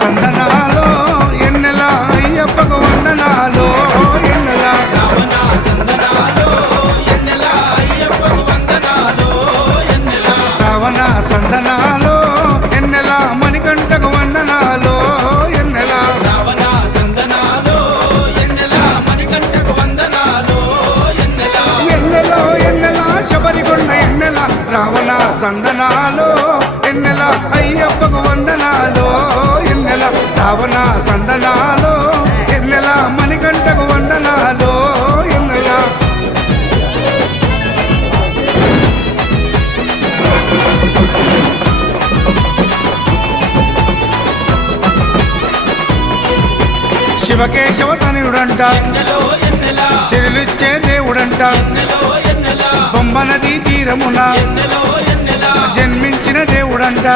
సందనాలో ఎన్నెల అయ్యప్పకు వందనాలో ఎన్నెల రావణ సందనాలో ఎన్నెల మణికంఠకు వందనాలో ఎన్నెల ఎన్నెలో ఎన్నెల శబరికొండ ఎన్నెల రావణ సందనాలో ఎన్నెల అయ్యప్పకు వందనాలో ఎన్నెల రావణ సందనాలో ఎన్నెల మణికంఠకు వందనాలో ఎన్నెల శివకేశవ తనయుడంట శిరులిచ్చే దేవుడంట బొమ్మ నదీ తీరమున జన్మించిన దేవుడంట